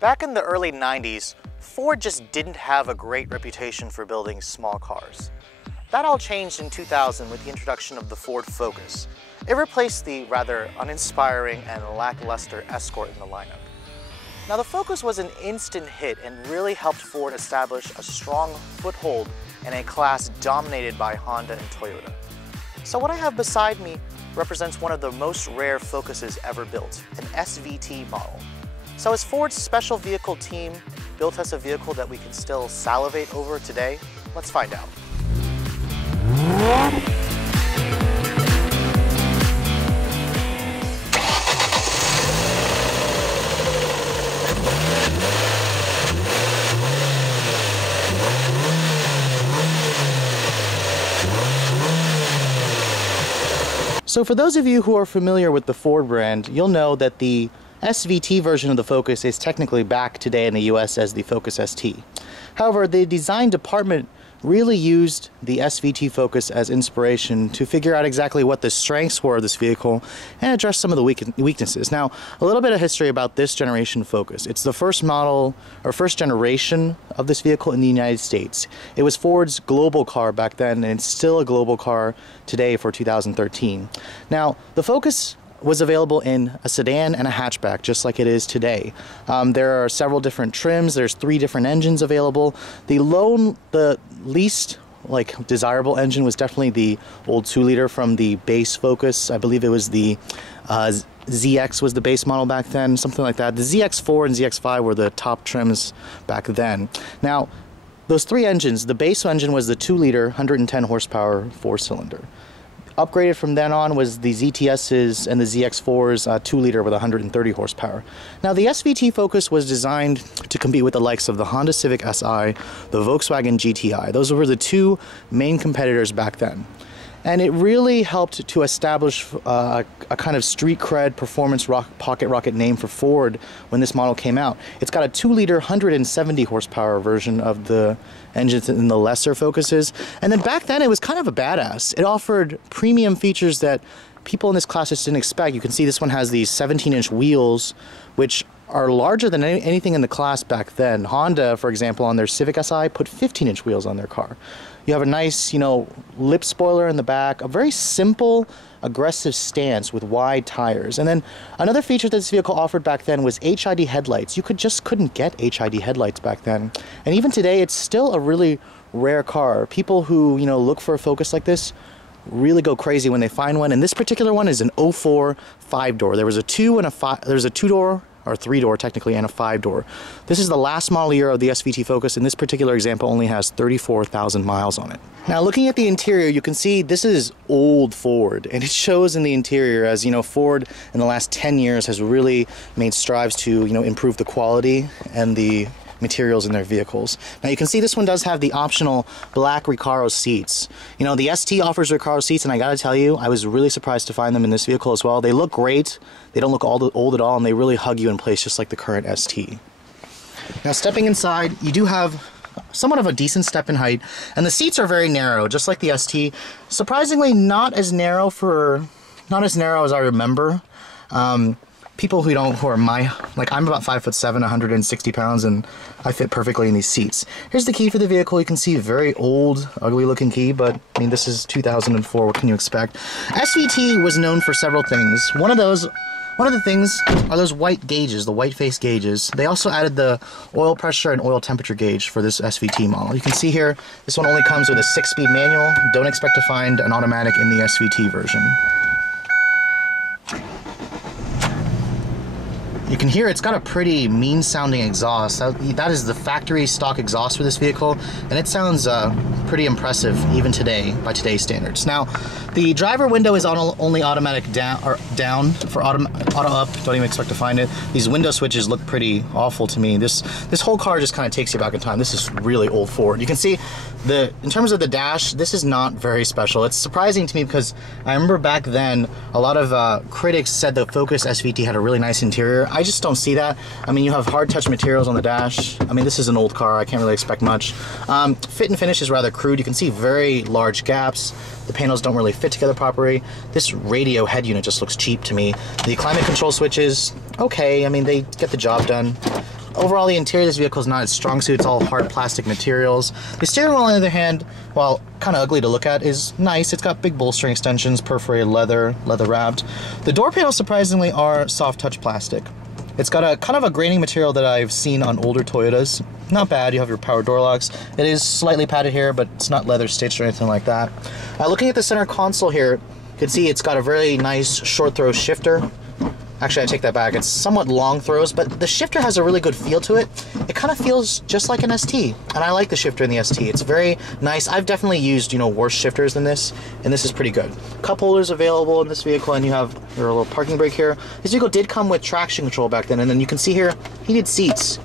Back in the early 90s, Ford just didn't have a great reputation for building small cars. That all changed in 2000 with the introduction of the Ford Focus. It replaced the rather uninspiring and lackluster Escort in the lineup. Now the Focus was an instant hit and really helped Ford establish a strong foothold in a class dominated by Honda and Toyota. So what I have beside me represents one of the most rare Focuses ever built, an SVT model. So has Ford's special vehicle team built us a vehicle that we can still salivate over today? Let's find out. So for those of you who are familiar with the Ford brand, you'll know that the SVT version of the Focus is technically back today in the US as the Focus ST. However, the design department really used the SVT Focus as inspiration to figure out exactly what the strengths were of this vehicle and address some of the weaknesses. Now, a little bit of history about this generation Focus. It's the first model, or first generation of this vehicle in the United States. It was Ford's global car back then, and it's still a global car today for 2013. Now, the Focus was available in a sedan and a hatchback, just like it is today. There are several different trims. There's 3 different engines available. The least desirable engine was definitely the old 2-liter from the base Focus. I believe it was the ZX was the base model back then, something like that. The ZX4 and ZX5 were the top trims back then. Now, those 3 engines, the base engine was the 2-liter, 110 horsepower, 4-cylinder. Upgraded from then on was the ZTS's and the ZX4's 2-liter with 130 horsepower. Now the SVT Focus was designed to compete with the likes of the Honda Civic Si, the Volkswagen GTI. Those were the 2 main competitors back then. And it really helped to establish a kind of street cred performance pocket rocket name for Ford when this model came out. It's got a 2-liter, 170 horsepower version of the engines in the lesser Focuses. And then back then it was kind of a badass. It offered premium features that people in this class just didn't expect. You can see this one has these 17-inch wheels, which are larger than anything in the class back then. Honda, for example, on their Civic Si put 15-inch wheels on their car. You have a nice, lip spoiler in the back, a very simple, aggressive stance with wide tires. And then another feature that this vehicle offered back then was HID headlights. You couldn't get HID headlights back then. And even today, it's still a really rare car. People who, look for a Focus like this really go crazy when they find one. And this particular one is an 04 5-door. There was a 2 and a 5, there's a 2-door, or 3-door technically, and a 5-door. This is the last model year of the SVT Focus, and this particular example only has 34,000 miles on it. Now looking at the interior, you can see this is old Ford, and it shows in the interior as, Ford in the last 10 years has really made strides to, improve the quality and the materials in their vehicles. Now you can see this one does have the optional black Recaro seats. The ST offers Recaro seats, and I gotta tell you, I was really surprised to find them in this vehicle as well. They look great, they don't look old at all, and they really hug you in place just like the current ST. Now stepping inside, you do have somewhat of a decent step in height, and the seats are very narrow, just like the ST. Surprisingly, not as narrow as I remember. People who are I'm about 5'7", 160 pounds, and I fit perfectly in these seats. Here's the key for the vehicle. You can see a very old, ugly looking key, but this is 2004, what can you expect? SVT was known for several things. One of the things are those white gauges, the white face gauges. They also added the oil pressure and oil temperature gauge for this SVT model. You can see here, this one only comes with a 6-speed manual. Don't expect to find an automatic in the SVT version. You can hear it's got a pretty mean sounding exhaust. That is the factory stock exhaust for this vehicle, and it sounds pretty impressive even today by today's standards. Now, the driver window is only automatic down for auto up. Don't even expect to find it. These window switches look pretty awful to me. This whole car just kind of takes you back in time. This is really old Ford. You can see in terms of the dash, this is not very special. It's surprising to me because I remember back then a lot of critics said the Focus SVT had a really nice interior. I just don't see that. You have hard touch materials on the dash. This is an old car. I can't really expect much. Fit and finish is rather crude. You can see very large gaps. The panels don't really fit together properly. This radio head unit just looks cheap to me. The climate control switches, okay. They get the job done. overall, the interior of this vehicle is not its strong suit. It's all hard plastic materials. The steering wheel, on the other hand, while kind of ugly to look at, is nice. It's got big bolstering extensions, perforated leather wrapped. The door panels, surprisingly, are soft touch plastic. It's got a kind of a graining material that I've seen on older Toyotas. Not bad. You have your power door locks. It is slightly padded here, but it's not leather stitched or anything like that. Looking at the center console here, you can see it's got a very nice short throw shifter. Actually, I take that back. It's somewhat long throws, but the shifter has a really good feel to it. It kind of feels just like an ST, and I like the shifter in the ST. It's very nice. I've definitely used, you know, worse shifters than this, and this is pretty good. Cup holders available in this vehicle, and you have your little parking brake here. This vehicle did come with traction control back then, and then you can see here, heated seats.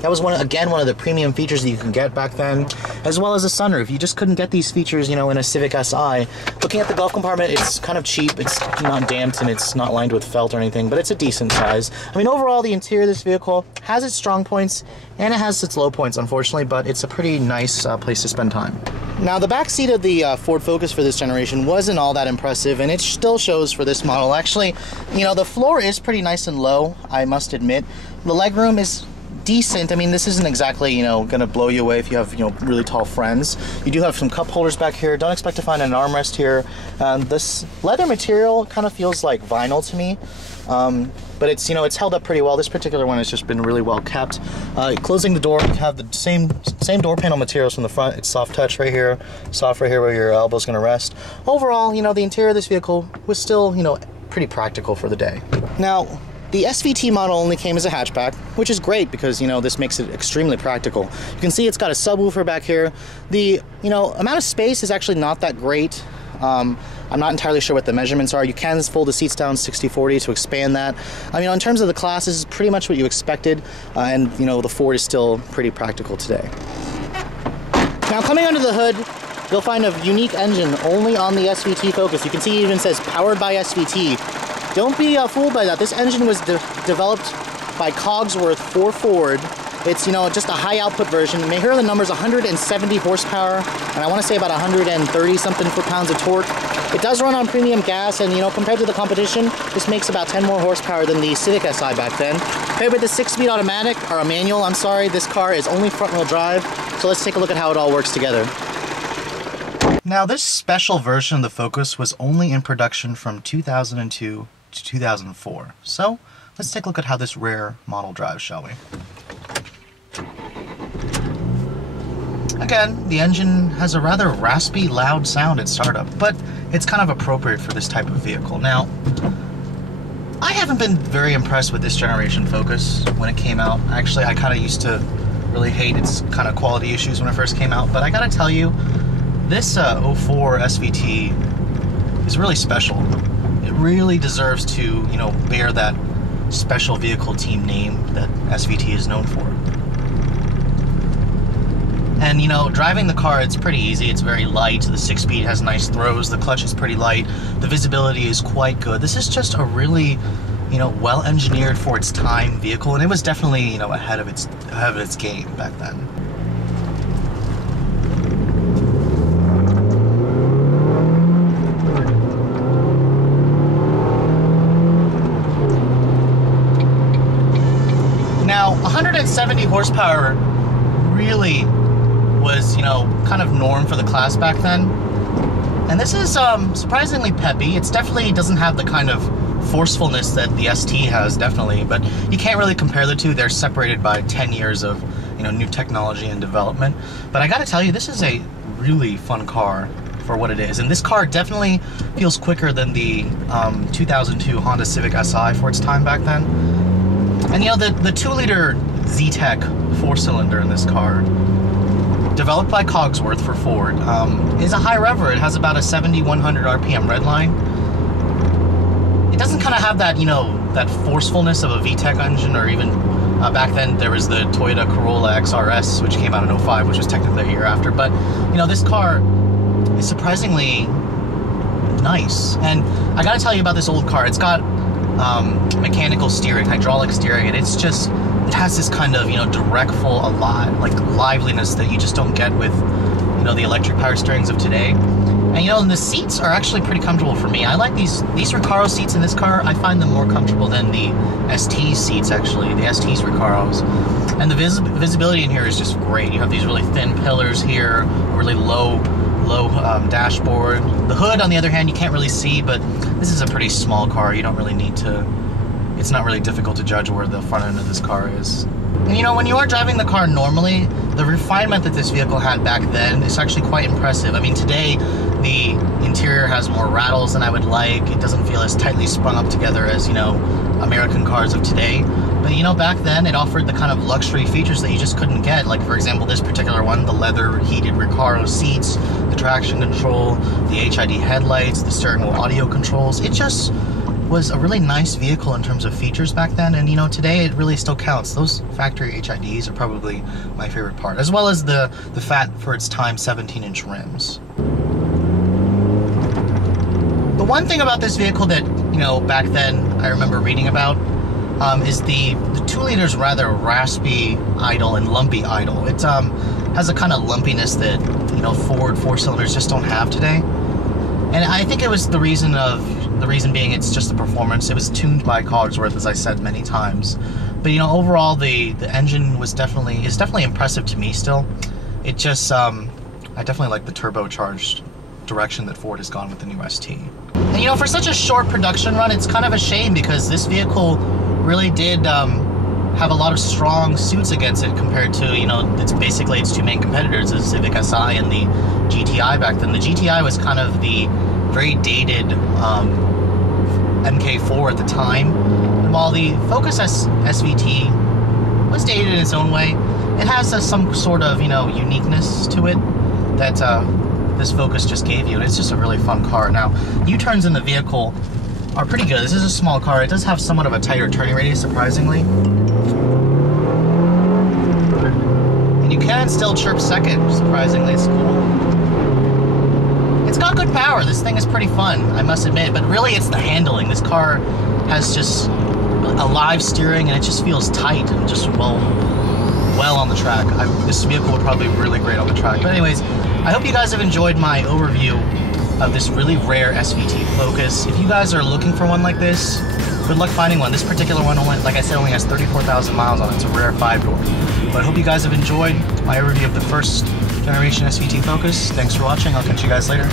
That was one of the premium features that you can get back then, as well as a sunroof. You just couldn't get these features, you know, in a Civic Si. Looking at the glove compartment, it's kind of cheap. It's not damped and it's not lined with felt or anything, but it's a decent size. I mean, overall, the interior of this vehicle has its strong points and it has its low points, unfortunately, but it's a pretty nice place to spend time. Now, the back seat of the Ford Focus for this generation wasn't all that impressive, and it still shows for this model. Actually, you know, the floor is pretty nice and low, I must admit. The legroom is decent. I mean, this isn't exactly, you know, gonna blow you away if you have, you know, really tall friends. You do have some cup holders back here. Don't expect to find an armrest here. This leather material kind of feels like vinyl to me, but it's, you know, it's held up pretty well. This particular one has just been really well kept. Closing the door, you have the same door panel materials from the front. It's soft touch right here, soft right here where your elbow's gonna rest. Overall, you know, the interior of this vehicle was still, you know, pretty practical for the day. Now, the SVT model only came as a hatchback, which is great because, you know, this makes it extremely practical. You can see it's got a subwoofer back here. The, you know, amount of space is actually not that great. I'm not entirely sure what the measurements are. You can fold the seats down 60/40 to expand that. I mean, in terms of the class, this is pretty much what you expected, and, you know, the Ford is still pretty practical today. Now, coming under the hood, you'll find a unique engine only on the SVT Focus. You can see it even says powered by SVT. Don't be fooled by that. This engine was developed by Cogsworth for Ford. It's, you know, just a high output version. You may hear the numbers 170 horsepower, and I want to say about 130 something foot-pounds of torque. It does run on premium gas, and, you know, compared to the competition, this makes about 10 more horsepower than the Civic Si back then. Compared with the 6-speed automatic, or a manual, I'm sorry, this car is only front-wheel drive. So let's take a look at how it all works together. Now, this special version of the Focus was only in production from 2002 to 2004. So let's take a look at how this rare model drives, shall we? Again, the engine has a rather raspy, loud sound at startup, but it's kind of appropriate for this type of vehicle. Now, I haven't been very impressed with this generation Focus when it came out. Actually, I kind of used to really hate its kind of quality issues when it first came out, but I gotta tell you, this 04 SVT is really special. It really deserves to, you know, bear that special vehicle team name that SVT is known for. And, you know, driving the car, it's pretty easy. It's very light. The 6-speed has nice throws. The clutch is pretty light. The visibility is quite good. This is just a really, you know, well-engineered for its time vehicle, and it was definitely, you know, ahead of its game back then. Now, 170 horsepower really was, you know, kind of norm for the class back then. And this is surprisingly peppy. It definitely doesn't have the kind of forcefulness that the ST has, definitely, but you can't really compare the two. They're separated by 10 years of, you know, new technology and development. But I gotta tell you, this is a really fun car for what it is. And this car definitely feels quicker than the 2002 Honda Civic Si for its time back then. And, you know, the 2-liter Z-Tech 4-cylinder in this car, developed by Cogsworth for Ford, is a high rever. It has about a 7,100 RPM redline. It doesn't kind of have that, you know, that forcefulness of a VTEC engine, or even back then there was the Toyota Corolla XRS, which came out in 05, which was technically a year after. But, you know, this car is surprisingly nice. And I gotta tell you about this old car. It's got mechanical steering, hydraulic steering, and it's just, it has this kind of, you know, directful, like liveliness that you just don't get with, you know, the electric power steerings of today. And, you know, and the seats are actually pretty comfortable for me. I like these Recaro seats in this car. I find them more comfortable than the ST seats, actually, the ST's Recaros. And the visibility in here is just great. You have these really thin pillars here, a really low dashboard. The hood, on the other hand, you can't really see, but this is a pretty small car. You don't really need to, it's not really difficult to judge where the front end of this car is. And you know, when you are driving the car normally, the refinement that this vehicle had back then is actually quite impressive. I mean, today, the interior has more rattles than I would like. It doesn't feel as tightly spun up together as, you know, American cars of today. But you know, back then it offered the kind of luxury features that you just couldn't get. Like, for example, this particular one, the leather heated Recaro seats, the traction control, the HID headlights, the steering wheel audio controls. It just was a really nice vehicle in terms of features back then, and you know, today it really still counts. Those factory HIDs are probably my favorite part, as well as the fat, for its time, 17-inch rims. The one thing about this vehicle that, you know, back then I remember reading about is the 2 liters rather raspy idle and lumpy idle. It has a kind of lumpiness that, you know, Ford 4-cylinders just don't have today. And I think it was the reason being it's just the performance. It was tuned by Cogsworth, as I said many times. But you know, overall the engine is definitely impressive to me still. It just I definitely like the turbocharged direction that Ford has gone with the new ST. And you know, for such a short production run, it's kind of a shame because this vehicle really did have a lot of strong suits against it compared to, you know, it's basically its 2 main competitors, the Civic Si and the GTI back then. The GTI was kind of the very dated MK4 at the time, and while the Focus SVT was dated in its own way, it has some sort of, you know, uniqueness to it that this Focus just gave you, and it's just a really fun car. Now, U-turns in the vehicle are pretty good. This is a small car. It does have somewhat of a tighter turning radius, surprisingly. And you can still chirp second, surprisingly. It's cool. It's got good power. This thing is pretty fun, I must admit, but really it's the handling. This car has just a live steering, and it just feels tight and just well on the track. This vehicle would probably be really great on the track. But anyways, I hope you guys have enjoyed my overview of this really rare SVT Focus. If you guys are looking for one like this, good luck finding one. This particular one, only, like I said, only has 34,000 miles on it. It's a rare 5-door. But I hope you guys have enjoyed my overview of the first generation SVT Focus. Thanks for watching. I'll catch you guys later.